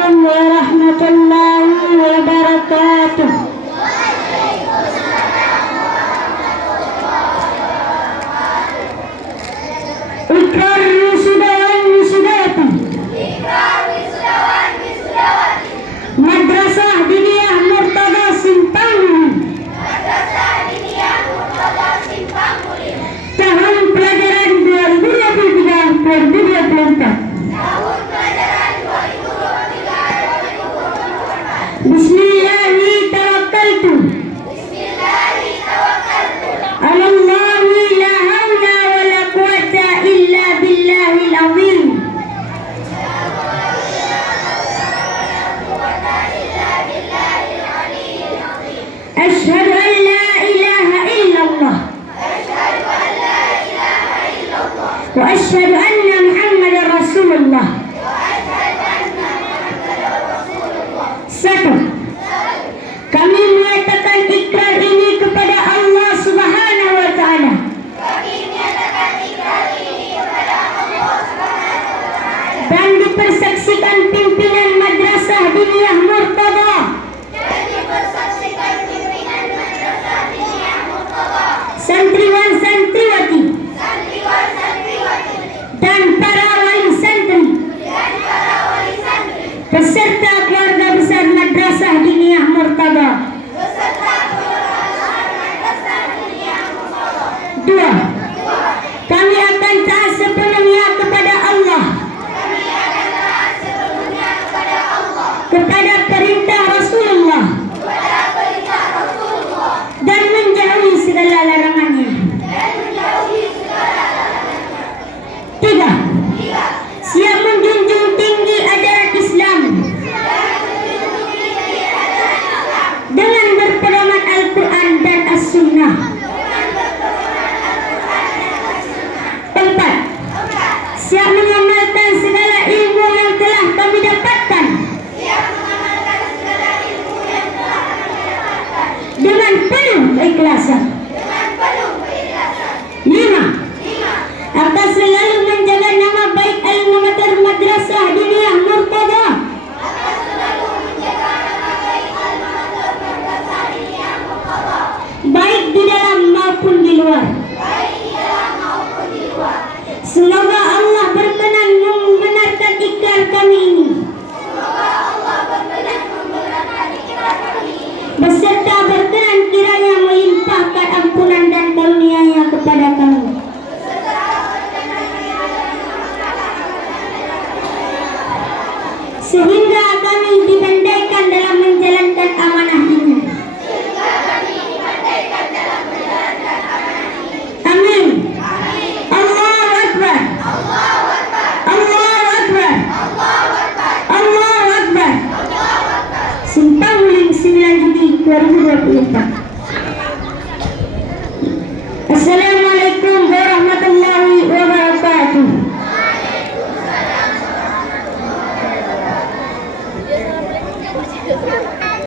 Assalamualaikum warahmatullahi wabarakatuh. Ikrar wisudawan wisudawati. Madrasah Diniyah Murtada Simpang Muli. Tahun pelajaran 2023-2024. Bismillahi tawakkaltu. Alallahi la hawla wa la quwata illa billahil azim. Asyhadu an la ilaha illallah wa asyhadu anna Muhammadar Rasulullah. Satu, kami menyatakan ikrar ini kepada Allah Subhanahu wa Ta'ala. Dan dipersaksikan pimpinan Madrasah Diniyah Murtada santriwan santriwati dan para wali santri beserta keluarga besar Madrasah Diniyah Murtada. Dua, kami akan taat sepenuhnya kepada Allah, kepada perintah Rasulullah, dan menjauhi segala larangannya. Tiga, siap menjunjung tinggi ajaran Islam dengan berpedoman Al-Quran dan As-Sunnah. Empat, siap mengamalkan segala ilmu yang telah kami dapatkan dengan penuh keikhlasan. Lima, akan selalu menjaga nama baik alma mater Madrasah Diniyah Murtada, baik di dalam maupun di luar. Semoga Allah berkenan membenarkan ikrar kami ini, beserta berkenan kiranya melimpahkan ampunan dan karunia-Nya kepada kami, sehingga kami dipandaikan dalam menjalankan amanah ini. Amin. Allahu Akbar. Allahu Akbar. Allahu Akbar. Simpang Muli 9 Juli 2024.